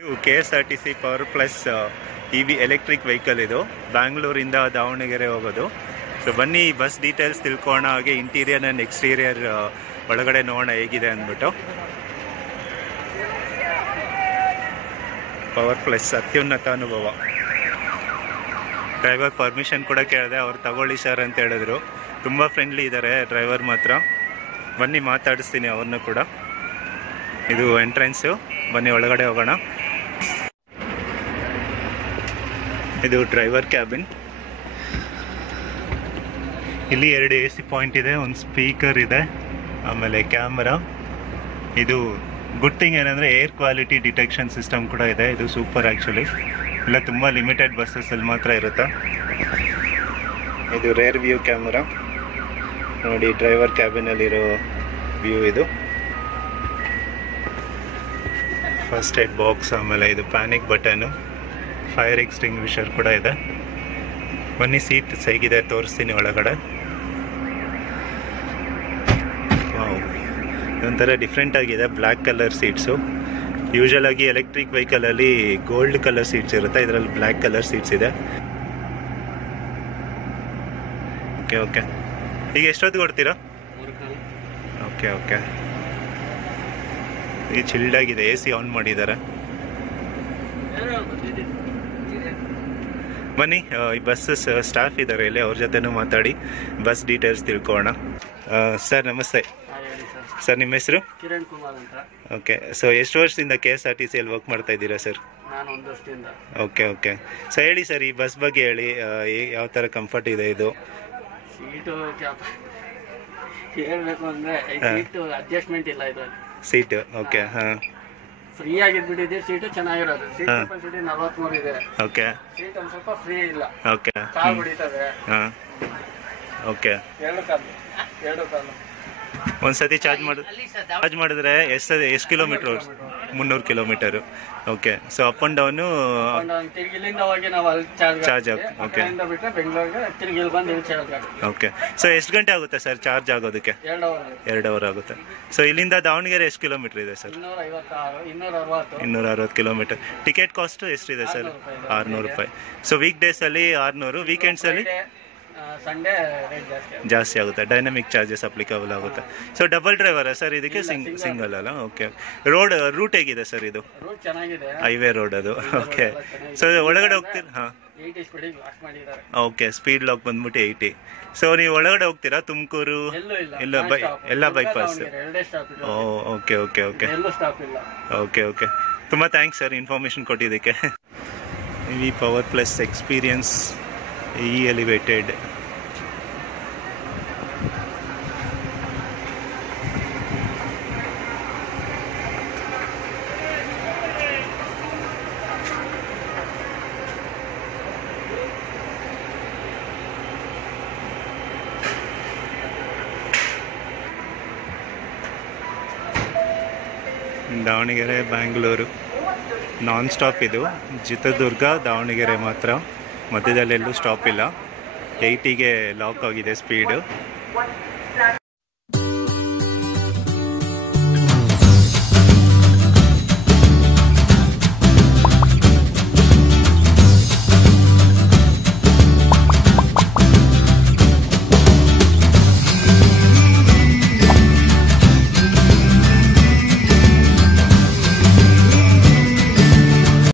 ಇದು KSRTC power plus EV electric vehicle. ಇದು ಬ್ಯಾಂಗ್ಳೂರಿಂದ ದಾವಣಗೆರೆ ಹೋಗೋದು. ಸೊ ಬನ್ನಿ ಬಸ್ ಡೀಟೇಲ್ಸ್ ತಿಳ್ಕೊಳ್ಳೋಣ, ಹಾಗೆ ಇಂಟೀರಿಯರ್ ಆ್ಯಂಡ್ ಎಕ್ಸ್ಟೀರಿಯರ್ ಒಳಗಡೆ ನೋಡೋಣ ಹೇಗಿದೆ ಅಂದ್ಬಿಟ್ಟು. ಪವರ್ ಪ್ಲಸ್ ಅತ್ಯುನ್ನತ ಅನುಭವ. ಡ್ರೈವರ್ ಪರ್ಮಿಷನ್ ಕೂಡ ಕೇಳಿದೆ, ಅವ್ರು ತಗೊಳ್ಳಿ ಸರ್ ಅಂತ ಹೇಳಿದ್ರು. ತುಂಬ ಫ್ರೆಂಡ್ಲಿ ಇದ್ದಾರೆ ಡ್ರೈವರ್ ಮಾತ್ರ. ಬನ್ನಿ ಮಾತಾಡಿಸ್ತೀನಿ ಅವ್ರನ್ನ ಕೂಡ. ಇದು ಎಂಟ್ರೆನ್ಸು, ಬನ್ನಿ ಒಳಗಡೆ ಹೋಗೋಣ. ಇದು ಡ್ರೈವರ್ ಕ್ಯಾಬಿನ್. ಇಲ್ಲಿ 2 AC ಪಾಯಿಂಟ್ ಇದೆ, ಒಂದು ಸ್ಪೀಕರ್ ಇದೆ, ಆಮೇಲೆ ಕ್ಯಾಮರಾ. ಇದು ಗುಡ್ ಥಿಂಗ್ ಏನಂದರೆ ಏರ್ ಕ್ವಾಲಿಟಿ ಡಿಟೆಕ್ಷನ್ ಸಿಸ್ಟಮ್ ಕೂಡ ಇದೆ. ಇದು ಸೂಪರ್ ಆ್ಯಕ್ಚುಲಿ. ಇಲ್ಲ ತುಂಬ ಲಿಮಿಟೆಡ್ ಬಸ್ಸಸ್ಸಲ್ಲಿ ಮಾತ್ರ ಇರುತ್ತೆ. ಇದು ರೇರ್ ವ್ಯೂ ಕ್ಯಾಮರಾ ನೋಡಿ, ಡ್ರೈವರ್ ಕ್ಯಾಬಿನಲ್ಲಿರೋ ವ್ಯೂ ಇದು. ಫಸ್ಟ್ ಏಡ್ ಬಾಕ್ಸ್, ಆಮೇಲೆ ಇದು ಪ್ಯಾನಿಕ್ ಬಟನ್ನು, ಫೈರ್ ಎಕ್ಸ್ಟಿಂಗ್ವಿಷರ್ ಕೂಡ ಇದೆ. ಬನ್ನಿ ಸೀಟ್ ಹೇಗಿದೆ ತೋರಿಸ್ತೀನಿ ಒಳಗಡೆ. ಒಂಥರ ಡಿಫ್ರೆಂಟ್ ಆಗಿದೆ, ಬ್ಲ್ಯಾಕ್ ಕಲರ್ ಸೀಟ್ಸು. ಯೂಶಲ್ ಆಗಿ ಎಲೆಕ್ಟ್ರಿಕ್ ವೆಹಿಕಲಲ್ಲಿ ಗೋಲ್ಡ್ ಕಲರ್ ಸೀಟ್ಸ್ ಇರುತ್ತೆ, ಇದರಲ್ಲಿ ಬ್ಲ್ಯಾಕ್ ಕಲರ್ ಸೀಟ್ಸ್ ಇದೆ. ಓಕೆ ಓಕೆ, ಈಗ ಎಷ್ಟೊತ್ತು ಕೊಡ್ತೀರಾ? Okay okay. ಈಗ ಚಿಲ್ಡ್ ಆಗಿದೆ, AC ಆನ್ ಮಾಡಿದ್ದಾರೆ. ಬನ್ನಿ ಈ ಬಸ್ಸಸ್ ಸ್ಟಾಫ್ ಇದ್ದಾರೆ ಇಲ್ಲಿ, ಅವ್ರ ಜೊತೆನೂ ಮಾತಾಡಿ ಬಸ್ ಡೀಟೇಲ್ಸ್ ತಿಳ್ಕೊಳ್ಳೋಣ. ಸರ್ ನಮಸ್ತೆ. ಸರ್ ನಿಮ್ಮ ಹೆಸರು? ಕಿರಣ್ ಕುಮಾರ್ ಅಂತ. ಓಕೆ. ಸೊ ಎಷ್ಟು ವರ್ಷದಿಂದ KSRTCಯಲ್ಲಿ ವರ್ಕ್ ಮಾಡ್ತಾ ಇದ್ದೀರಾ ಸರ್? ನಾನು 1 ವರ್ಷದಿಂದ. Okay okay. ಸೊ ಹೇಳಿ ಸರ್, ಈ ಬಸ್ ಬಗ್ಗೆ ಹೇಳಿ, ಯಾವ ಥರ ಕಂಫರ್ಟ್ ಇದೆ ಇದು? ಸೀಟು ಹೇಳ್ಬೇಕು ಅಂದರೆ ಸೀಟು ಅಡ್ಜಸ್ಟ್ಮೆಂಟ್ ಇಲ್ಲ ಇದು. Seat okay. ಹಾಂ, ಫ್ರೀ ಆಗಿದ್ಬಿಟ್ಟಿದೆ. ಸೀಟು ಚೆನ್ನಾಗಿರೋದು. ಸೀಟ್ ಕೆಪಾಸಿಟಿ 43 ಇದೆ. ಓಕೆ. ಸೀಟ್ ಒಂದು ಸ್ವಲ್ಪ ಫ್ರೀ ಇಲ್ಲ. ಓಕೆ. ಕಾಲು ಹೊಡಿತದೆ. ಹಾಂ, ಓಕೆ. 2 ಕಾಲು. ಒಂದ್ಸತಿ ಚಾರ್ಜ್ ಮಾಡಿದ್ರೆ ಎಷ್ಟು kilometre? 300 kilometre. Okay. So up and down ಇಲ್ಲಿಂದ ಹೋಗಿ ನಾವು ಅಲ್ಲಿ ಚಾರ್ಜ್ ಓಕೆ ಬಿಟ್ಟರೆ ಬೆಂಗಳೂರಿಗೆ ತಿರುಗಿ ಇಲ್ಲಿ ಬಂದು ಇಲ್ಲಿ ಚಾರ್ಜ್ ಆಗುತ್ತೆ. ಓಕೆ. ಸೊ ಎಷ್ಟು ಗಂಟೆ ಆಗುತ್ತೆ ಸರ್ ಚಾರ್ಜ್ ಆಗೋದಕ್ಕೆ? 2 ಅವರ್ ಆಗುತ್ತೆ. ಸೊ ಇಲ್ಲಿಂದ ದಾವಣಗೆರೆ ಎಷ್ಟು ಕಿಲೋಮೀಟರ್ ಇದೆ ಸರ್? 260 ಕಿಲೋಮೀಟರ್. ಟಿಕೆಟ್ ಕಾಸ್ಟ್ ಎಷ್ಟಿದೆ ಸರ್? 600 ರೂಪಾಯಿ. ಸೊ ವೀಕ್ ಡೇಸಲ್ಲಿ 600, ವೀಕೆಂಡ್ಸಲ್ಲಿ ಸಂಡೇ ಜಾಸ್ತಿ ಆಗುತ್ತೆ. ಡೈನಮಿಕ್ ಚಾರ್ಜಸ್ ಅಪ್ಲಿಕಬಲ್ ಆಗುತ್ತೆ. ಸೊ ಡಬಲ್ ಡ್ರೈವರಾ ಸರ್ ಇದಕ್ಕೆ? ಸಿಂಗಲ್ ಅಲ್ಲ? ಓಕೆ. ರೂಟ್ ಹೇಗಿದೆ ಸರ್ ಇದು? ಚೆನ್ನಾಗಿದೆ, ಹೈವೇ ರೋಡ್ ಅದು. ಓಕೆ. ಸೊ ಒಳಗಡೆ ಹೋಗ್ತೀರಾ? ಹಾಂ, ಓಕೆ. ಸ್ಪೀಡ್ ಲಾಕ್ ಬಂದ್ಬಿಟ್ಟು 80. ಸೊ ನೀವು ಒಳಗಡೆ ಹೋಗ್ತೀರಾ? ತುಮಕೂರು ಎಲ್ಲ bypass? Okay okay okay okay okay. ತುಂಬ ಥ್ಯಾಂಕ್ಸ್ ಸರ್ ಇನ್ಫಾರ್ಮೇಷನ್ ಕೊಟ್ಟಿದ್ದಕ್ಕೆ. ಈ power plus experience elevated. Davanagere Bangalore non stop. ಇದು ಚಿತ್ರದುರ್ಗ ದಾವಣಗೆರೆ ಮಾತ್ರ, ಮಧ್ಯದಲ್ಲೆಲ್ಲೂ ಸ್ಟಾಪ್ ಇಲ್ಲ. 80ಗೆ ಲಾಕ್ ಆಗಿದೆ ಸ್ಪೀಡು.